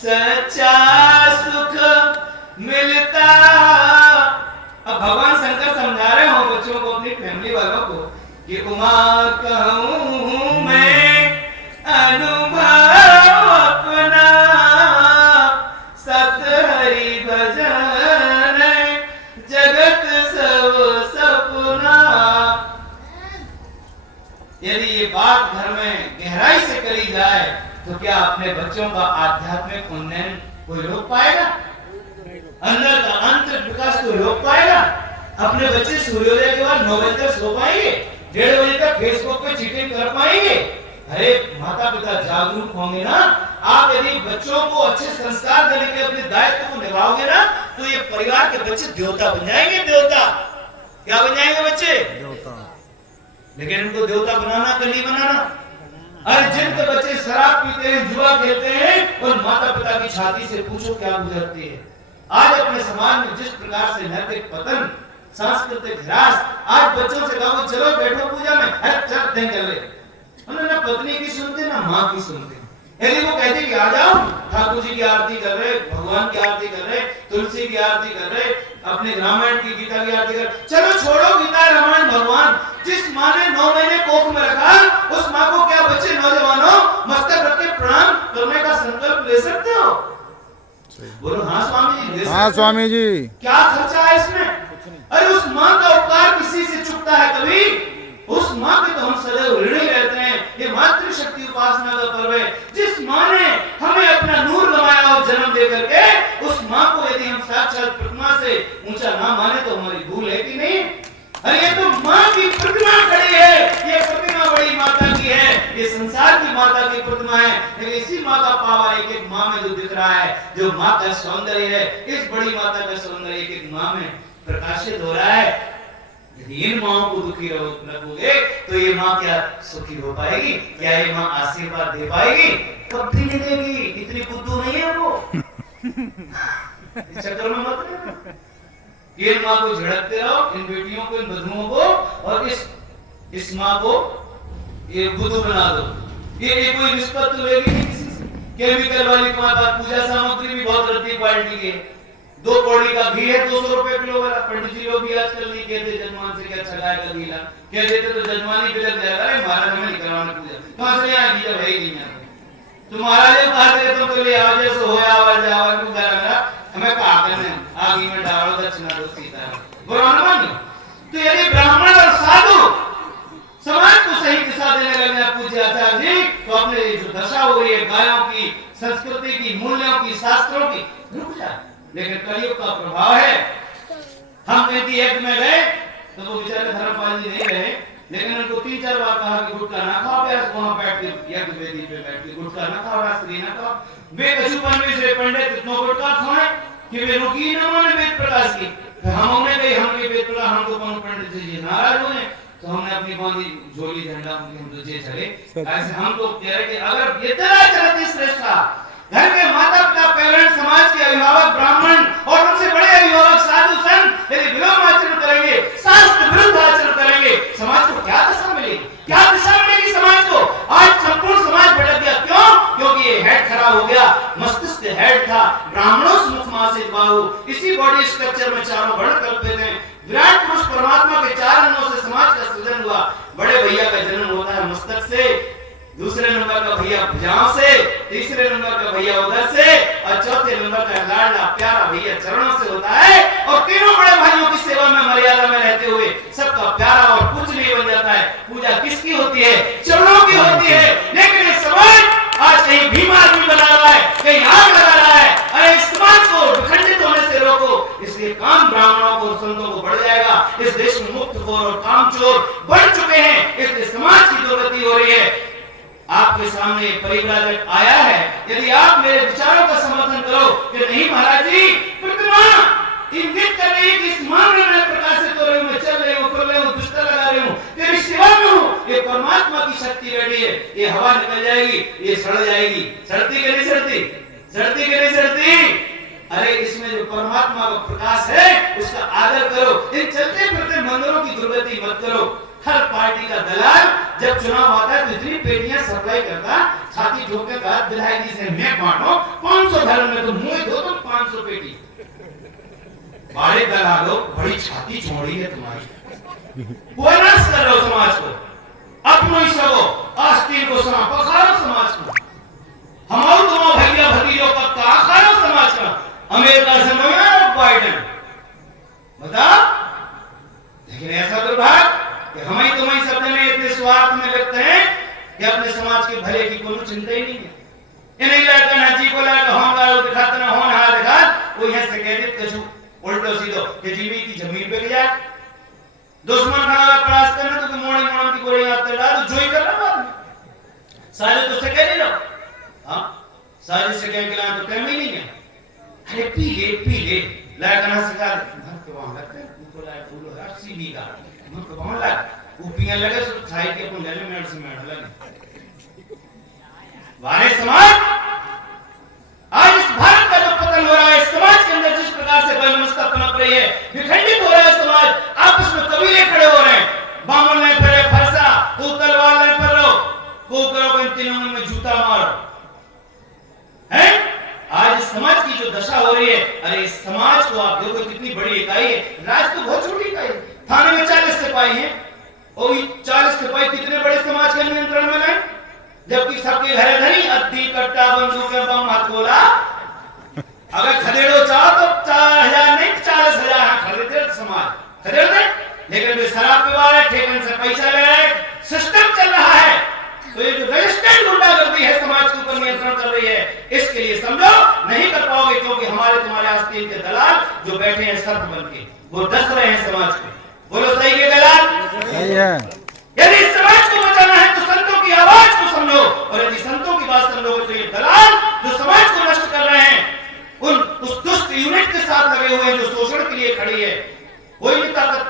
सच्चा सुख मिलता। अब भगवान शंकर समझा रहे हो बच्चों को, अपनी फैमिली वालों को, कि उमा कहूं मैं अनुभव अपना, सत हरि भजन जगत सब सपना। यदि ये बात घर में गहराई से करी जाए तो क्या अपने बच्चों का आध्यात्मिक उन्नयन कोई रोक पाएगा? अंदर का आंतरिक विकास कोई रोक पाएगा? अपने बच्चे सूर्योदय के बाद 9 बजे तक सो पाएंगे? 1:30 बजे तक फेसबुक पे चीटिंग कर पाएंगे? अरे माता पिता जागरूक होंगे ना। आप यदि बच्चों को अच्छे संस्कार देने के अपने दायित्व को निभाओगे ना, तो ये परिवार के बच्चे देवता बन जाएंगे। देवता क्या बन जाएंगे बच्चे? देवता। लेकिन इनको देवता बनाना कि नहीं बनाना? अरे जिनके बच्चे शराब पीते हैं, जुआ खेलते हैं, और माता पिता की छाती से पूछो क्या गुजरती है। आज अपने समाज में जिस प्रकार से नैतिक पतन, सांस्कृतिक ह्रास, आज बच्चों से कहो चलो बैठो पूजा में, चल दिन कर ले, उन्होंने ना पत्नी की सुनते ना माँ की सुनते। यदि वो कहते कि आ जाओ, ठाकुर जी की आरती कर रहे, भगवान की आरती कर रहे, तुलसी की आरती कर रहे, अपने रामायण की गीता की आरती कर, चलो छोड़ो गीता रामायण भगवान। जिस माँ ने 9 महीने कोख में रखा, उस माँ को क्या बच्चे नौजवानों मस्तक रख के प्रणाम करने का संकल्प ले सकते हो? बोलो हाँ स्वामी जी। हाँ स्वामी जी। क्या खर्चा है इसमें? अरे उस माँ का उपकार किसी से चुकता है कभी? उस माँ के तो हम सदैव ऋणी रहते हैं। ये मातृशक्ति उपासना का पर्व है। जिस माँ ने हमें अपना नूर लगाया और जन्म दे करके, उस माँ को यदि हम साक्षात प्रतिमा से ऊंचा ना माने तो हमारी भूल है कि नहीं? अरे ये तो माँ की प्रतिमा खड़ी है, ये प्रतिमा बड़ी माता की है, ये संसार की माता की प्रतिमा है। लेकिन इसी माँ का पावर एक एक माँ में जो दिख रहा है, जो माँ का सौंदर्य है, इस बड़ी माता का सौंदर्य एक एक माँ में प्रकाशित हो रहा है। यदि इन माओ को दुखी रखोगे तो ये माँ क्या सुखी हो पाएगी? क्या ये माँ आशीर्वाद दे पाएगी? कब भी नहीं देगी। इतनी बुद्धू नहीं है वो। इस चक्कर में मत रहना। इन माँ को झड़कते रहो, इन बेटियों को, इन बधुओं को, और इस माँ को ये बुद्धू बना दो। ये कोई निस्बत तो लेगी नहीं किसी से। केमिकल वाली माता, पूजा सामग्री भी बहुत रद्दी क्वालिटी की है। 2 कौड़ी का घी है 200 रुपए किलो वाला। पंडित जी लोग भी आजकल नहीं कहते जजमान से क्या छगाए का घी ला, कह देते तो जजमानी बिलक जाएगा। अरे महाराज हमें नहीं करवाना पूजा, कहां से यहाँ घी जब है ही नहीं यहाँ तो महाराज कहा थे तुम तो ले आओ जैसे होया आवाज आवाज को गरा हमें कहा करने आगे में डालो दक्षिणा दो सीता बुरा न मानियो। तो यदि ब्राह्मण और साधु समाज को सही दिशा देने लगे पूज्य आचार्य जी, तो अपने जो दशा हो रही है गायों की, संस्कृति की, मूल्यों की, शास्त्रों की, रुक जाए। लेकिन कलयुग का प्रभाव है। हम नीति यज्ञ में गए तो वो बेचारे धर्मपाल जी नहीं रहे, लेकिन उनको 3-4 बार कहा कि गुटखा ना खाओ, प्यास वहां बैठ के यज्ञ वेदी पे बैठ के गुटखा ना खाओ, रास्त्री ना खाओ। वे कछुपन में से पंडित इतना गुटखा खाए कि वे रुकी न माने वेद प्रकाश की। हम उन्हें गए, हमने वेद प्रकाश, हमको पंडित जी नाराज हुए, तो हमने अपनी बांधी झोली झंडा हम तो जे चले। ऐसे हम तो कह रहे कि अगर ये तेरा चलती श्रेष्ठा, घर के माता पिता, पेरेंट्स, समाज के अभिभावक ब्राह्मण और उनसे बड़े अभिभावक साधु संत यदि विलोम आचरण करेंगे, शास्त्र विरुद्ध आचरण करेंगे, समाज को क्या दशा मिलेगी? क्या दिशा मिलेगी समाज को? आज संपूर्ण समाज भटक गया। क्यों? क्योंकि ये हेड खराब हो गया। मस्तिष्क हेड था, ब्राह्मणों मुख मासिक बाहु, इसी बॉडी स्ट्रक्चर में चारों वर्ण कल्पित हैं। विराट पुरुष परमात्मा के 4 अंगों से समाज का सृजन हुआ। बड़े भैया का जन्म होता है मस्तक से, दूसरे नंबर का भैया भुजाओं से, तीसरे नंबर का भैया उधर से, और चौथे नंबर का लाडला प्यारा भैया चरणों से होता है। और तीनों बड़े भाइयों की सेवा में मर्यादा में रहते हुए सबका प्यारा और पूजनीय बन जाता है। पूजा किसकी होती है? चरणों की होती है। लेकिन ये समाज आज कहीं भीम आदमी बना रहा है, कहीं आग लगा रहा है। अरे इस समाज को विखंडित होने से रोको, इसलिए काम ब्राह्मणों को, संतों को बढ़ जाएगा। इस देश में मुक्तखोर और कामचोर बढ़ चुके हैं, इसलिए समाज की दुर्गति हो रही है। आपके सामने परिव्राजक आया है, यदि आप मेरे विचारों का समर्थन करो कि नहीं महाराज जी, प्रतिमा इंगित कर रही है कि इस मामले में प्रकाशित हो रही हूं, मैं चल रही हूं, फिर रही हूं, दुष्टा लगा रही हूं, तेरी सेवा में हूं, ये परमात्मा की शक्ति बैठी है, ये हवा निकल जाएगी, ये सड़ जाएगी। सड़ती कि नहीं सड़ती? सड़ती कि नहीं सड़ती? अरे इसमें जो परमात्मा का प्रकाश है उसका आदर करो। इन चलते फिरते मंदिरों की दुर्गति मत करो। हर पार्टी का दलाल जब चुनाव आता है तो इतनी पेटियां सप्लाई करता, छाती ठोक के कहा विधायक से मैं बांटो 500 घर में तो मुंह दो तुम 500 पेटी। बड़े दलालों बड़ी छाती छोड़ी है तुम्हारी, बोनस कर रहे हो समाज को, अपनो ही सबो आस्तीन को समा पखारो समाज को, हमारो तुम भैया भतीजों का खारो समाज का। अमेरिका से मंगाया बाइडेन बता, लेकिन ऐसा दुर्भाग्य कि हम ही तुम ही सब जने इतने स्वार्थ में लगते हैं कि अपने समाज के भले की कोई चिंता ही नहीं है। इन्हीं लड़का ना जी को लड़का हम गालो दिखाते ना होन हाल दिखा वो यहाँ से कह देते कछु उल्टो सीधो कि जीवी की जमीन पे गया दुश्मन खाना प्रयास करना तो मोड़े मोड़े की गोली आते डाल तो जोई करना बाद में सारे तो से कह नहीं लो हाँ सारे से कह के तो टाइम ही नहीं है। अरे पी ले लड़का ना सिखा मन के वहां लगते हैं उनको लाए फूलो हर सी भी का मन के वहां लगा वो पिया लगे सो खाई के अपन लेने में से मैड लगे वारे समाज। आज इस भारत का जो पतन हो रहा है, समाज के अंदर जिस प्रकार से वैमनस्यता पनप रही है, विखंडित हो रहा है समाज, आपस में कबीले खड़े हो रहे हैं, बामन नहीं पड़े फरसा तू तलवार नहीं पड़ लो को करो इन तीनों में जूता मारो हैं। आज समाज की जो दशा हो रही है, अरे इस समाज को आप देखो कितनी बड़ी इकाई है, राज तो बहुत छोटी इकाई, थाने में 40 सिपाही हैं और 40 सिपाही कितने बड़े समाज के नियंत्रण में लाए, जबकि सबके घर धरी अद्दी कट्टा बंदूकें बम हथगोला। अगर खदेड़ो चाहो तो 4000 नहीं 40,000 खरीदे समाज खदेड़ दे, लेकिन वे शराब पीवा रहे, ठेकन से पैसा ले रहे, सिस्टम चल रहा है। तो ये जो रजिस्टर्ड गुंडागर्दी है समाज के ऊपर नियंत्रण कर रही है, इसके लिए समझो नहीं कर पाओगे, क्योंकि हमारे तुम्हारे आस्तीन के दलाल जो बैठे हैं सर्प बन के वो डस रहे हैं समाज को। बोलो सही के दलाल सही है। यदि समाज को बचाना है तो संतों की आवाज को समझो, और यदि संतों की बात समझोगे तो ये दलाल जो समाज को नष्ट कर रहे हैं उस दुष्ट यूनिट के साथ लगे हुए हैं जो शोषण के लिए खड़ी है, कोई भी ताकत